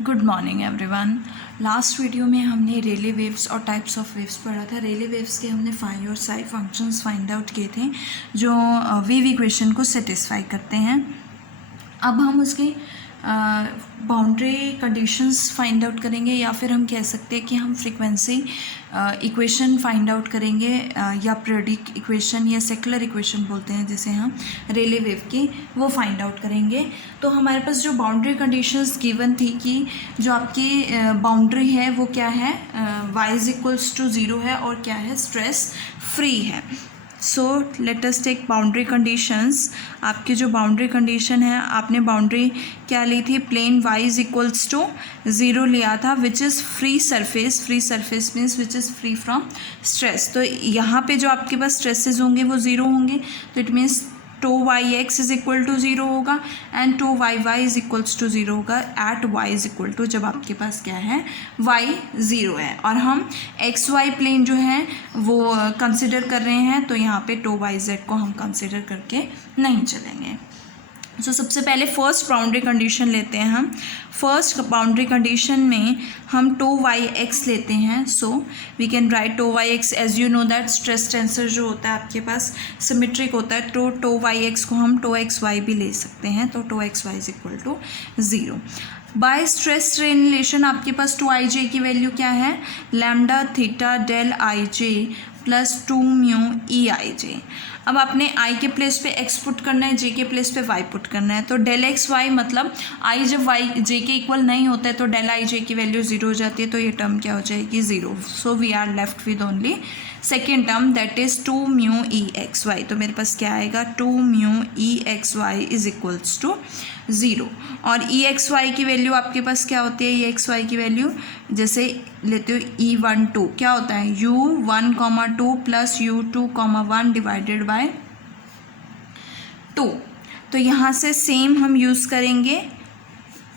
Good morning everyone. Last video में हमने रेले waves और टाइप्स ऑफ वेव्स पढ़ा था। रेले वेव्स के हमने फाई और साई फंक्शंस फाइंड आउट किए थे जो वेव इक्वेशन को सेटिस्फाई करते हैं। अब हम उसके बाउंड्री कंडीशंस फाइंड आउट करेंगे, या फिर हम कह सकते हैं कि हम फ्रीक्वेंसी इक्वेशन फाइंड आउट करेंगे, या पीरियोडिक इक्वेशन या सेकुलर इक्वेशन बोलते हैं जिसे हम रेले वेव की, वो फाइंड आउट करेंगे। तो हमारे पास जो बाउंड्री कंडीशंस गिवन थी कि जो आपकी बाउंड्री है वो क्या है, y इज इक्वल्स टू 0 है और क्या है, स्ट्रेस फ्री है। So let us tech boundary conditions. आपकी जो बाउंड्री कंडीशन है, आपने बाउंड्री क्या ली थी, plane y is equals to 0 लिया था, which is free surface. Free surface means which is free from stress. तो यहाँ पे जो आपके पास स्ट्रेसेस होंगे वो 0 होंगे, तो it means tau y x is equal to 0 होगा and tau y y is equals to 0 होगा at y is equal to, जब आपके पास क्या है, वाई 0 है। और हम एक्स वाई प्लेन जो है वो कंसिडर कर रहे हैं, तो यहाँ पे टो वाई जेड को हम कंसिडर करके नहीं चलेंगे। सो सबसे पहले फर्स्ट बाउंड्री कंडीशन लेते हैं हम। फर्स्ट बाउंड्री कंडीशन में हम टो वाई एक्स लेते हैं। So we can write tau y x, as you know that stress tensor जो होता है आपके पास सिमेट्रिक होता है, तो टो वाई एक्स को हम टो एक्स वाई भी ले सकते हैं, तो tau x Y is equal to 0। By stress strain relation आपके पास टू आई जे की वैल्यू क्या है, lambda theta del I J plus 2 mu E I J. अब आपने आई के प्लेस पे एक्स पुट करना है, जे के प्लेस पे वाई पुट करना है, तो डेल एक्स वाई मतलब आई जब वाई जे के इक्वल नहीं होता है तो डेल आई जे की वैल्यू 0 हो जाती है, तो ये टर्म क्या हो जाएगी, 0। So we are left with only second term, that is 2 mu e x y. तो मेरे पास क्या आएगा, 2 mu e x Y is equals to 0। और ई एक्स वाई की वैल्यू आपके पास क्या होती है, ई एक्स वाई की वैल्यू जैसे लेते हो E12 क्या होता है, U1, 2 + U2, 1 डिवाइडेड बाय 2। तो यहाँ से सेम हम यूज़ करेंगे,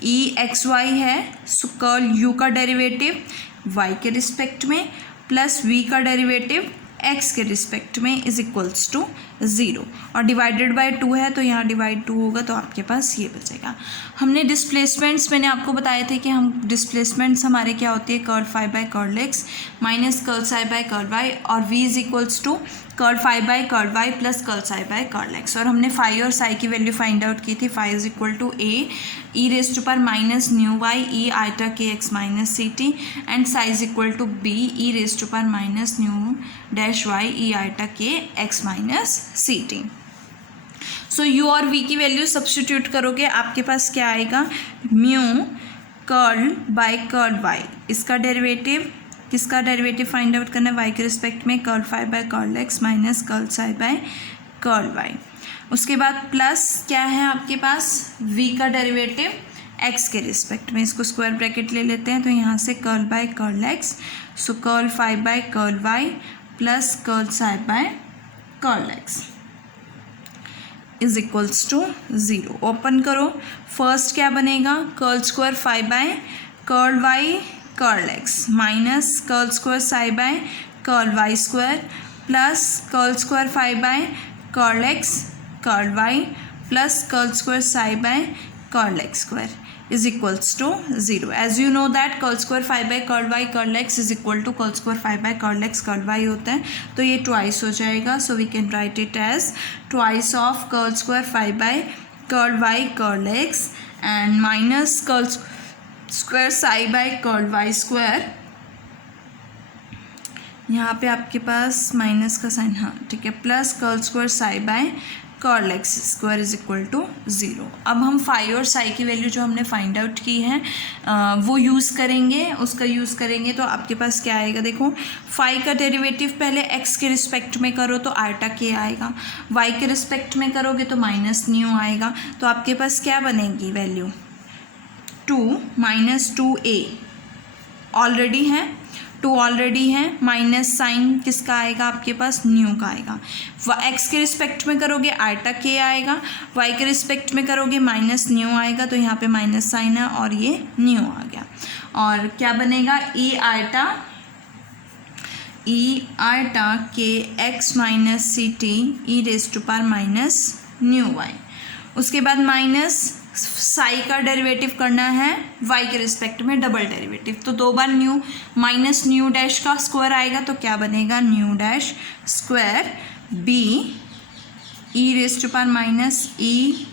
ई एक्स वाई है, सो कर्ल यू का डेरिवेटिव वाई के रिस्पेक्ट में प्लस वी का डेरिवेटिव एक्स के रिस्पेक्ट में इज इक्वल्स टू 0, और डिवाइडेड बाय 2 है तो यहाँ डिवाइड 2 होगा, तो आपके पास ये बचेगा। हमने डिस्प्लेसमेंट्स, मैंने आपको बताए थे कि हम डिस्प्लेसमेंट्स हमारे क्या होती है, curl phi by curl x minus curl psi by curl Y, और V is equals to curl phi by curl Y plus curl psi by curl X. और हमने फाई और साई की वैल्यू फाइंड आउट की थी। Phi is equal to A e raise to पर minus nu Y ई iota के x minus C t, and psi is equal to B E raise to पर minus nu dash Y ई iota के x minus सी t. So u और v की value substitute करोगे, आपके पास क्या आएगा, mu curl by curl y, इसका डेरिवेटिव, किसका डेरिवेटिव फाइंड आउट करना है, वाई के रिस्पेक्ट में, curl phi by curl x minus curl psi by curl y. उसके बाद प्लस क्या है आपके पास, v का डेरिवेटिव x के रिस्पेक्ट में, इसको स्क्वायर ब्रैकेट ले लेते हैं, तो यहाँ से curl by curl x, so curl phi by curl y plus curl psi by curl x is equals to 0। Open करो, फर्स्ट क्या बनेगा, curl square phi by curl y curl x minus curl square psi by curl y square plus curl square phi by curl x curl y plus curl square psi by curl x square is equals to 0। As you know that curl square phi by curl y curl x is equal to curl square phi by curl x curl y होता है, तो ये twice हो जाएगा। So we can write it as twice of curl square phi by curl y curl x and minus curl square psi by curl y square, यहाँ पे आपके पास minus का साइन, हाँ ठीक है, plus curl square psi by curl x square is equal to 0। अब हम phi और साई की वैल्यू जो हमने फाइंड आउट की है वो यूज़ करेंगे, उसका यूज़ करेंगे, तो आपके पास क्या आएगा, देखो फाई का डेरिवेटिव पहले एक्स के रिस्पेक्ट में करो तो आइटा के आएगा, वाई के रिस्पेक्ट में करोगे तो माइनस न्यू आएगा, तो आपके पास क्या बनेगी वैल्यू, 2 माइनस 2a ऑलरेडी है, 2 ऑलरेडी है, माइनस साइन किसका आएगा आपके पास, न्यू का आएगा। एक्स के रिस्पेक्ट में करोगे आइटा के आएगा, वाई के रिस्पेक्ट में करोगे माइनस न्यू आएगा, तो यहाँ पे माइनस साइन है और ये न्यू आ गया, और क्या बनेगा, ई आइटा के x minus C t e raise to power minus nu y. उसके बाद माइनस साई का डेरिवेटिव करना है वाई के रिस्पेक्ट में डबल डेरिवेटिव, तो 2 बार न्यू माइनस न्यू डैश का स्क्वायर आएगा तो क्या बनेगा, nu dash square B E raise to power minus e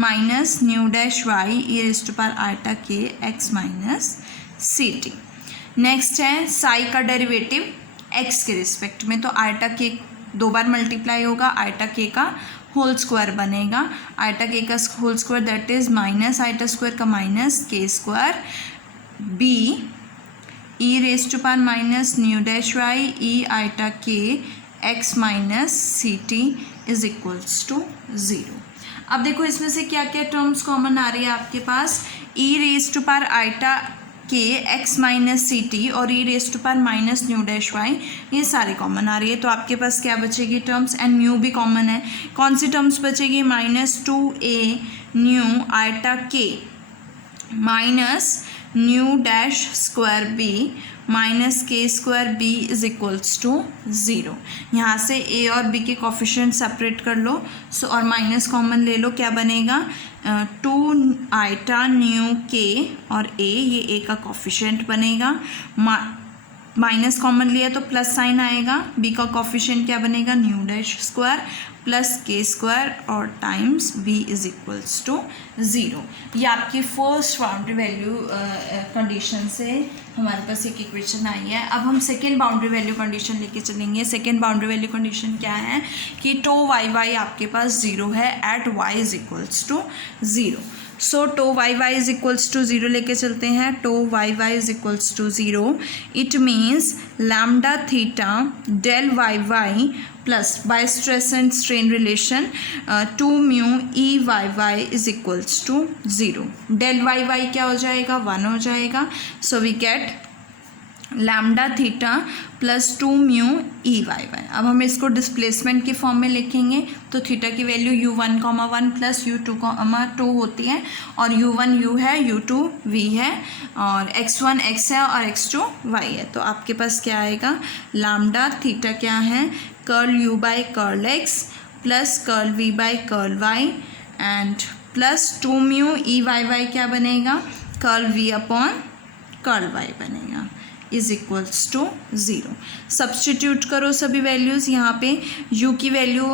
minus nu dash Y E raise to power आटा के एक्स माइनस सी टी। नेक्स्ट है साई का डेरिवेटिव एक्स के रिस्पेक्ट में, तो आटा के 2 बार मल्टीप्लाई होगा, आटा के का होल स्क्वायर बनेगा, आटा के का whole square that is minus eta square का माइनस के square B E raise to power minus nu dash Y E eta के x minus C T is equals to 0। अब देखो इसमें से क्या क्या टर्म्स कॉमन आ रही है आपके पास, ई रेज टू पावर आटा के एक्स माइनस सी टी और ई raise to power minus nu dash Y, ये सारे कॉमन आ रही है, तो आपके पास क्या बचेगी टर्म्स, एंड म्यू भी कॉमन है, कौन सी टर्म्स बचेगी, minus 2a nu eta K minus nu dash square B minus के square B is equals to 0। यहाँ से a और b के कॉफिशिएंट सेपरेट कर लो, सो और माइनस कॉमन ले लो, क्या बनेगा 2 आइटा न्यू के और a, ये a का कॉफिशिएंट बनेगा, माइनस कॉमन लिया तो प्लस साइन आएगा, b का कॉफिशिएंट क्या बनेगा, nu dash square plus k square और times b is equals to 0। ये आपकी फर्स्ट बाउंड्री वैल्यू कंडीशन से हमारे पास एक इक्वेशन आई है। अब हम सेकेंड बाउंड्री वैल्यू कंडीशन लेके चलेंगे। सेकेंड बाउंड्री वैल्यू कंडीशन क्या है कि टो वाई वाई आपके पास 0 है at y is equals to 0। So tau y y is equals to 0 लेके चलते हैं, tau y y is equals to 0, it means lambda theta del y y plus by stress and strain relation 2 mu e y y is equals to 0। Del y y क्या हो जाएगा, 1 हो जाएगा, so we get lambda theta plus 2 mu e y Y. अब हम इसको displacement की form में लिखेंगे, तो थीटा की वैल्यू u1, 1 प्लस u2, 2 होती है, और u1 u है, u2 v है, और x1 x है और x2 y है, तो आपके पास क्या आएगा, लैम्डा थीटा क्या है, curl u by curl x plus curl v by curl y and plus 2 mu e y y क्या बनेगा, curl v upon curl y बनेगा इज इक्वल्स टू 0। सब्सटीट्यूट करो सभी वैल्यूज़, यहाँ पे u की वैल्यू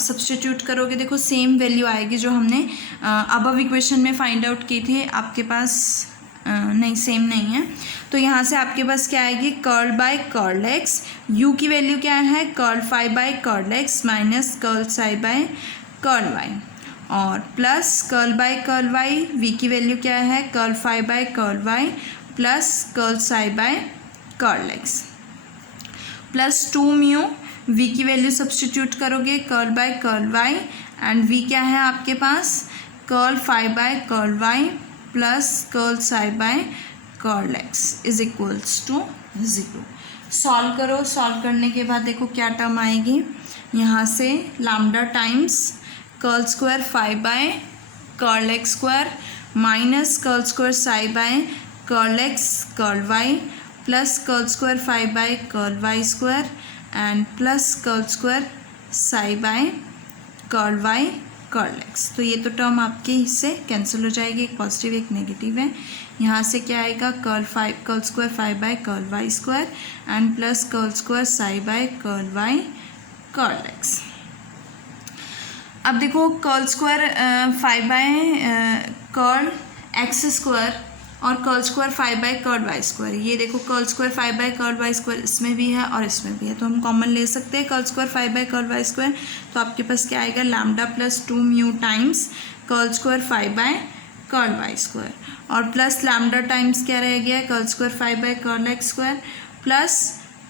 सब्सटीट्यूट करोगे, देखो सेम वैल्यू आएगी जो हमने अबव इक्वेशन में फाइंड आउट की थी, आपके पास नहीं सेम नहीं है, तो यहाँ से आपके पास क्या आएगी, curl by curl x, u की वैल्यू क्या है, curl phi by curl x minus curl psi by curl y, और plus curl by curl y, v की वैल्यू क्या है, curl phi by curl y plus curl psi by curl x plus 2 mu, v की वैल्यू substitute करोगे, curl by curl y and v क्या है आपके पास, curl phi by curl y plus curl psi by curl x is equals to 0। Solve करो, solve करने के बाद देखो क्या टर्म आएगी, यहाँ से lambda times curl square phi by curl x square minus curl square psi by curl x curl y plus curl square phi by curl y square and plus curl square psi by curl y curl x। तो ये तो term आपके इससे cancel हो जाएगी, एक positive एक negative है, यहाँ से क्या आएगा, curl square phi by curl y square and plus curl square psi by curl y curl x। अब देखो curl square phi by curl x square और curl square phi by curl Y square, ये देखो curl square phi by curl Y square इसमें भी है और इसमें भी है, तो हम कॉमन ले सकते हैं curl square phi by curl Y square, तो आपके पास क्या आएगा, lambda plus 2 mu times curl square phi by curl Y square और प्लस लैम्डा टाइम्स क्या रह गया, curl square phi by curl x square plus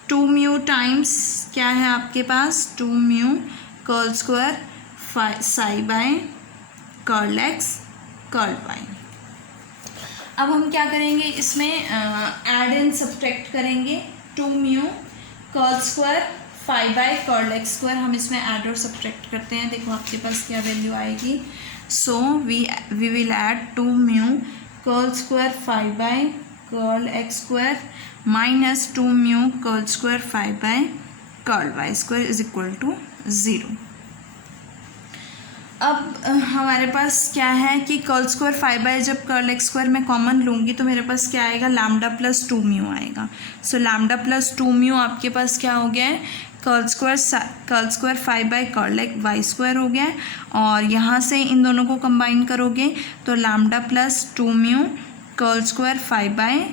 2 mu times क्या है आपके पास, 2 mu curl square psi by curl x curl y. अब हम क्या करेंगे, इसमें ऐड एंड सब्ट्रैक्ट करेंगे, 2 mu curl square phi by curl x square, हम इसमें ऐड और सब्ट्रैक्ट करते हैं, देखो आपके पास क्या वैल्यू आएगी, so we will add 2 mu curl square phi by curl x square minus 2 mu curl square phi by curl Y square is equal to 0। अब हमारे पास क्या है कि कर्ल स्क्वायर 5 जब कर्ल एक्स स्क्वायर मैं कॉमन लूँगी तो मेरे पास क्या आएगा, लैम्डा प्लस 2 म्यू आएगा। सो लैम्डा प्लस 2 म्यू आपके पास क्या हो गया है, curl square 5 curl x y square हो गया है। और यहाँ से इन दोनों को कंबाइन करोगे तो lambda plus 2 mu curl square 5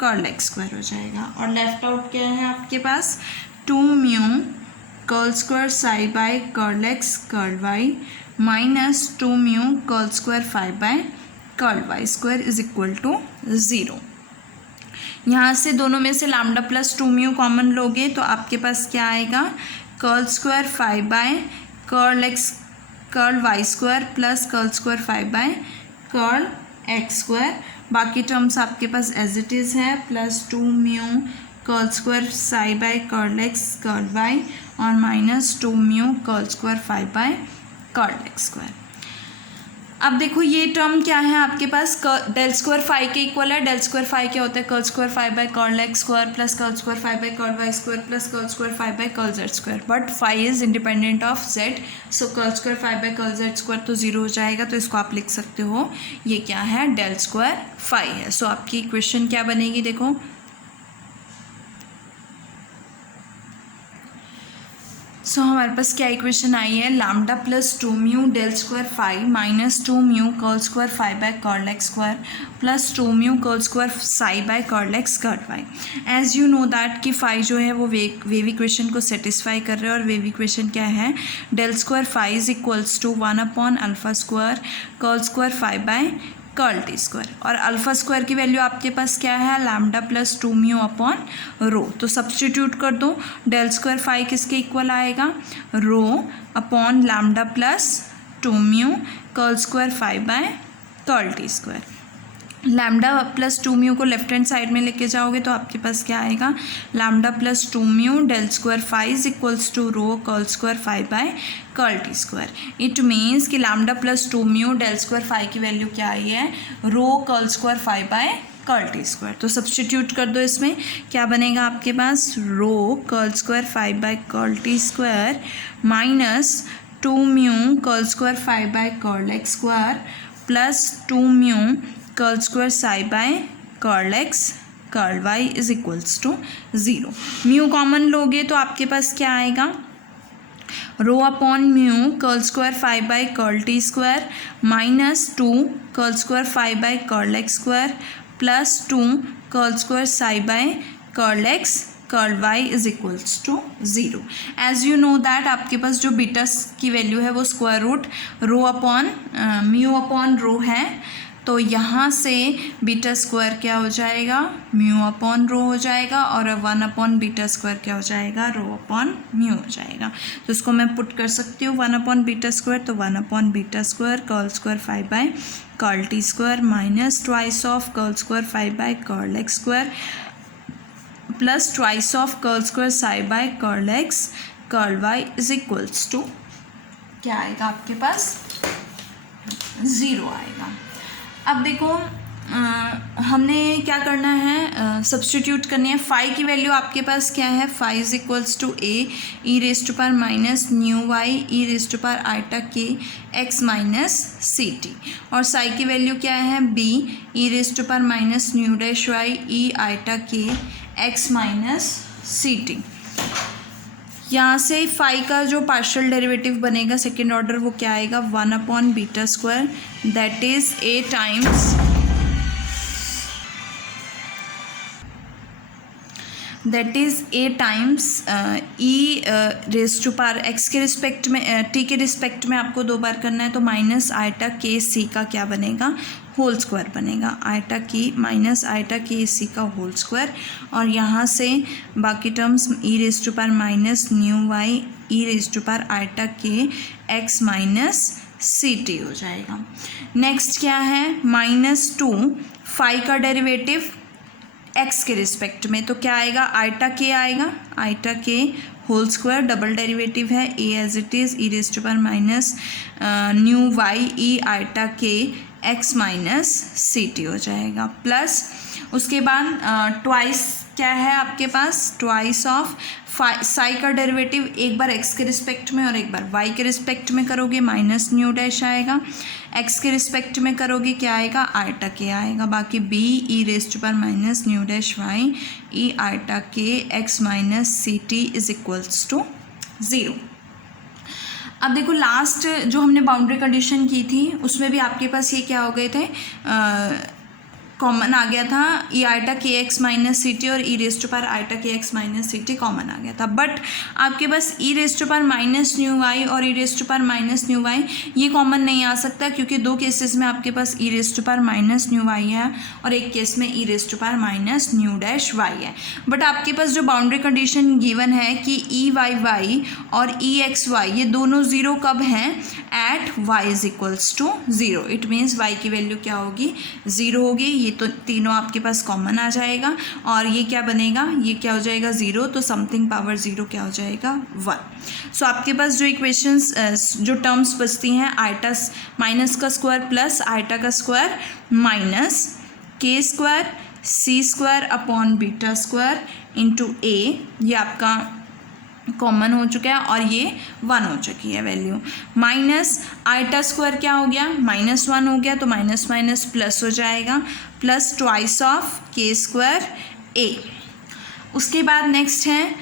curl x square हो जाएगा। और लेफ्ट आउट क्या है आपके पास, 2 mu curl square psi by curl x curl y minus 2 mu curl square 5 curl Y square is equal to 0। यहाँ से दोनों में से लैम्डा प्लस 2 म्यू कॉमन लोगे तो आपके पास क्या आएगा, curl square 5 curl x curl Y square plus curl square 5 curl x square. बाकी टर्म्स आपके पास एज इट इज़ है, plus 2 mu curl square psi by curl x curl Y और minus 2 mu curl square 5 curl x square. अब देखो ये term क्या है आपके पास, डेल स्क्वायर 5 के इक्वल है। डेल स्क्वायर 5 क्या होता है, curl square 5 curl x square plus curl square 5 curl Y square plus curl square 5 curl z square. But 5 is independent of z, so curl square 5 curl z square तो 0 हो जाएगा। तो इसको आप लिख सकते हो, ये क्या है, डेल स्क्वायर 5 है। सो आपकी इक्वेशन क्या बनेगी, देखो सो हमारे पास क्या इक्वेशन आई है, lambda plus 2 mu del square 5 minus 2 mu curl square 5 curl x square plus 2 mu curl square psi by curl x curl y. As you know that कि 5 जो है वो वेव इक्वेशन को सेटिस्फाई कर रहे हैं। और वेव इक्वेशन क्या है, del square 5 is equals to 1 upon alpha square curl square 5 curl T square. और अल्फा स्क्वायर की वैल्यू आपके पास क्या है, lambda plus 2 mu upon rho. तो सब्सटीट्यूट कर दो, डेल स्क्वायर 5 किसके इक्वल आएगा, rho upon lambda plus 2 mu curl square 5 curl T square. Lambda plus 2 mu को लेफ्ट हैंड साइड में लेके जाओगे तो आपके पास क्या आएगा, lambda plus 2 mu del square 5 equals to rho curl square 5 curl T square. It means कि lambda plus 2 mu del square 5 की वैल्यू क्या आई है, rho curl square 5 curl T square. तो सब्सटीट्यूट कर दो, इसमें क्या बनेगा आपके पास, rho curl square 5 curl T square minus 2 mu curl square 5 curl x square plus 2 mu curl square psi by curl x curl Y is equals to 0। Mu common लोगे तो आपके पास क्या आएगा, rho upon mu curl square 5 curl T square minus 2 curl square 5 curl x square plus 2 curl square psi by curl x curl Y is equals to 0। As you know that आपके पास जो beta की value है वो square root rho upon mu upon rho है। तो यहाँ से बीटा स्क्वायर क्या हो जाएगा, म्यू अपॉन रो हो जाएगा और 1 अपॉन बीटा स्क्वायर क्या हो जाएगा, रो अपॉन म्यू हो जाएगा। तो इसको मैं पुट कर सकती हूँ 1 अपॉन बीटा स्क्वायर, तो 1 upon beta square curl square 5 curl T square minus twice of curl square 5 curl x square plus twice of curl square psi by curl x curl Y is equals to क्या आएगा आपके पास, 0 आएगा। अब देखो हमने क्या करना है, सब्सटीट्यूट करनी है। 5 की वैल्यू आपके पास क्या है, 5 is equals to A e raise to power minus nu Y E raise to power आटा के एक्स माइनस सी टी। और साई की वैल्यू क्या है, B E raise to power minus nu dash Y E eta के x minus C T. यहाँ से 5 का जो पार्शियल डेरिवेटिव बनेगा सेकेंड ऑर्डर वो क्या आएगा, 1 upon beta square that is a times e raise to power x के रिस्पेक्ट में टी के रिस्पेक्ट में आपको 2 बार करना है। तो माइनस आइटा के सी का क्या बनेगा, होल स्क्वायर बनेगा, आइटा की माइनस आइटा के सी का होल स्क्वायर। और यहाँ से बाकी terms E raise to power minus nu Y E raise to power eta के एक्स माइनस सी टी हो जाएगा। नेक्स्ट क्या है, -2 5 का डेरिवेटिव एक्स के रिस्पेक्ट में, तो क्या आएगा, आइटा के आएगा, आइटा के होल स्क्वायर डबल डेरिवेटिव है A as it is E raise to power minus nu Y E iota के एक्स माइनस सी टी हो जाएगा। प्लस उसके बाद ट्वाइस क्या है आपके पास, ट्वाइस ऑफ साई का डेरिवेटिव एक बार एक्स के रिस्पेक्ट में और एक बार वाई के रिस्पेक्ट में करोगे माइनस न्यू डैश आएगा, एक्स के रिस्पेक्ट में करोगे क्या आएगा, आयटा के आएगा, बाकी b E raise to power minus nu dash Y e eta के x minus C T is equals to 0। अब देखो लास्ट जो हमने बाउंड्री कंडीशन की थी उसमें भी आपके पास ये क्या हो गए थे, कॉमन आ गया था ई आयटा के एक्स माइनस सी टी और ई रेज टू पावर आयटा के एक्स माइनस सी टी कॉमन आ गया था, बट आपके पास ई raise to power minus nu y और ई raise to power minus nu y ये कॉमन नहीं आ सकता क्योंकि दो केसेस में आपके पास ई raise to power minus nu y है और एक केस में e raise to power minus nu dash y है। बट आपके पास जो बाउंड्री कंडीशन गिवन है कि ई वाई वाई और ई एक्स वाई ये दोनों ज़ीरो कब हैं, at y is equals to 0। It means y की वैल्यू क्या होगी, 0 होगी। ये तो तीनों आपके पास कॉमन आ जाएगा और ये क्या बनेगा, ये क्या हो जाएगा 0, तो समथिंग पावर 0 क्या हो जाएगा 1। सो आपके पास जो इक्वेशंस जो टर्म्स बचती हैं, आयटा माइनस का स्क्वायर प्लस आयटा का स्क्वायर माइनस के square c square upon beta square into a, ये आपका कॉमन हो चुका है और ये 1 हो चुकी है वैल्यू, माइनस आयटा स्क्वायर क्या हो गया, -1 हो गया, तो माइनस माइनस प्लस हो जाएगा, plus twice of k square a. उसके बाद नेक्स्ट है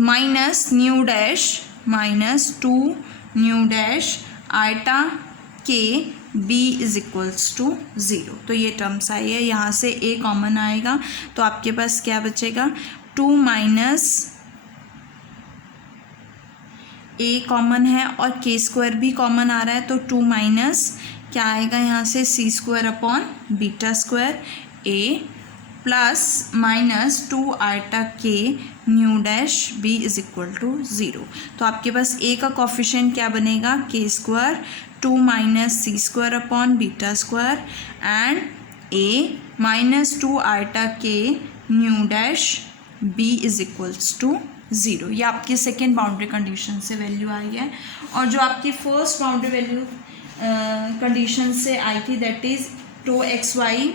minus nu dash minus 2 nu dash eta k b is equals to 0। तो ये टर्म्स आई है, यहाँ से ए कॉमन आएगा तो आपके पास क्या बचेगा, 2 माइनस ए कॉमन है और के स्क्वायर भी कॉमन आ रहा है तो 2 माइनस क्या आएगा यहाँ से, c square upon beta square a plus minus 2 eta k nu dash b is equal to 0। तो आपके पास ए का कॉफिशिएंट क्या बनेगा, k square 2 minus c square upon beta square and a minus 2 eta k nu dash b is equals to 0। ये आपकी second boundary condition से value आई है और जो आपकी फर्स्ट बाउंड्री वैल्यू कंडीशन से आई थी that is tau x Y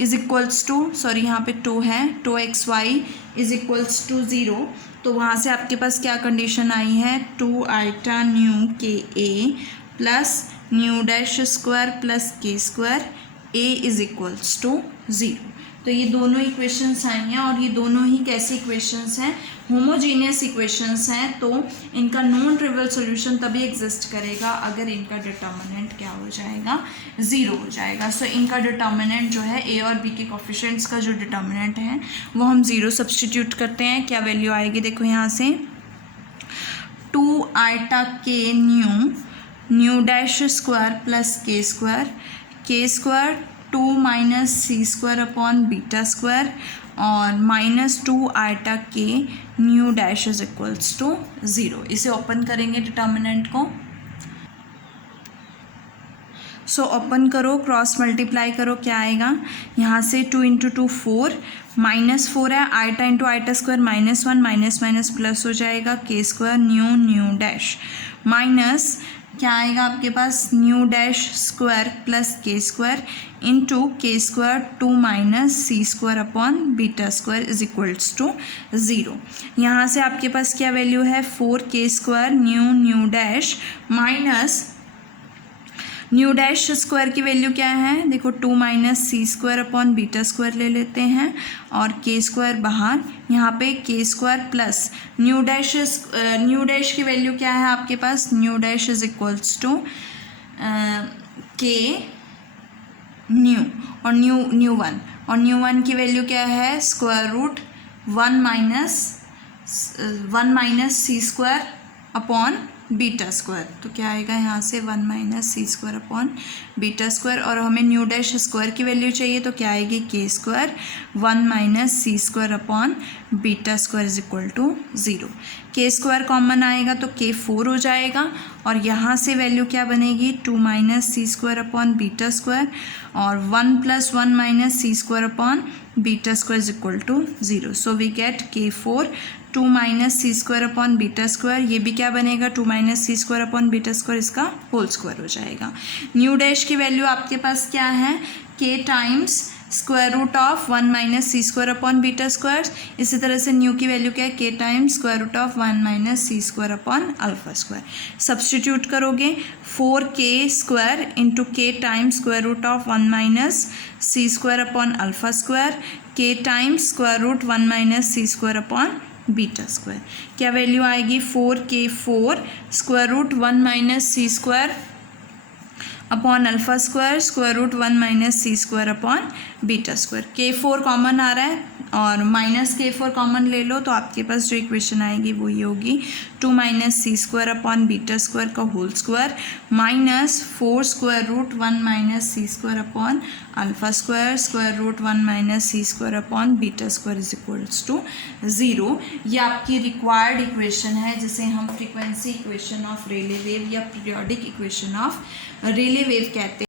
is equals to, sorry यहाँ पे टो है, tau x Y is equals to 0। तो वहाँ से आपके पास क्या कंडीशन आई है, 2 eta nu k a plus nu dash square plus k square a is equals to 0। तो ये दोनों इक्वेशंस आई हैं और ये दोनों ही कैसी इक्वेशंस हैं, होमोजीनियस इक्वेशंस हैं। तो इनका नॉन ट्रिवियल सॉल्यूशन तभी एग्जिस्ट करेगा अगर इनका डिटर्मिनेंट क्या हो जाएगा, 0 हो जाएगा। सो इनका डिटर्मिनेंट जो है ए और बी के कोफिशिएंट्स का जो डिटर्मिनेंट है वो हम 0 सब्सटीट्यूट करते हैं। क्या वैल्यू आएगी, देखो यहाँ से 2 eta k nu dash square plus k square 2 minus c square upon beta square और -2 eta k nu dash is equals to 0। इसे ओपन करेंगे डिटर्मिनेंट को, सो ओपन करो, क्रॉस मल्टीप्लाई करो, क्या आएगा यहाँ से 2 इंटू 2 4 -4 है, eta into eta square -1 minus minus plus हो जाएगा, के स्क्वायर न्यू डैश माइनस क्या आएगा आपके पास, nu dash square plus k square into k square 2 minus c square upon beta square is equals to 0। यहाँ से आपके पास क्या वैल्यू है, 4 के square new dash minus nu dash square की वैल्यू क्या है, देखो 2 minus c square upon beta square ले लेते हैं और के स्क्वायर बाहर, यहाँ पे k square plus nu dash की वैल्यू क्या है आपके पास, nu dash is equals to k nu और न्यू वन की वैल्यू क्या है, square root 1 minus c square upon beta square. तो क्या आएगा यहाँ से 1 minus c square upon beta square और हमें न्यू डैश स्क्वायर की वैल्यू चाहिए तो क्या आएगी, k square 1 minus c square upon beta square is equal to 0। K square common आएगा तो के 4 हो जाएगा और यहाँ से वैल्यू क्या बनेगी, 2 minus c square upon beta square और 1 plus 1 minus c square upon beta square is equal to 0। So we get k 4 2 minus c square upon beta square, ये भी क्या बनेगा, 2 minus c square upon beta square, इसका whole square हो जाएगा। New dash की value आपके पास क्या है, k times square root of 1 minus c square upon beta square. इसी तरह से न्यू की वैल्यू क्या है, k times square root of 1 minus c square upon alpha square. Substitute करोगे 4k square into k times square root of 1 minus c square upon alpha square, k times square root 1 minus c square upon beta square. क्या value आएगी, 4k4 square root 1 minus c square upon alpha square square root 1 minus c square upon beta square. k4 common आ रहा है और minus k4 common ले लो तो आपके पास जो इक्वेशन आएगी वो ये होगी 2 minus c square upon beta square का whole square minus 4 square root 1 minus c square upon alpha square square root 1 minus c square upon beta square is equals to 0। ये आपकी रिक्वायर्ड इक्वेशन है जिसे हम frequency equation of Rayleigh wave या periodic equation of Rayleigh wave कहते हैं।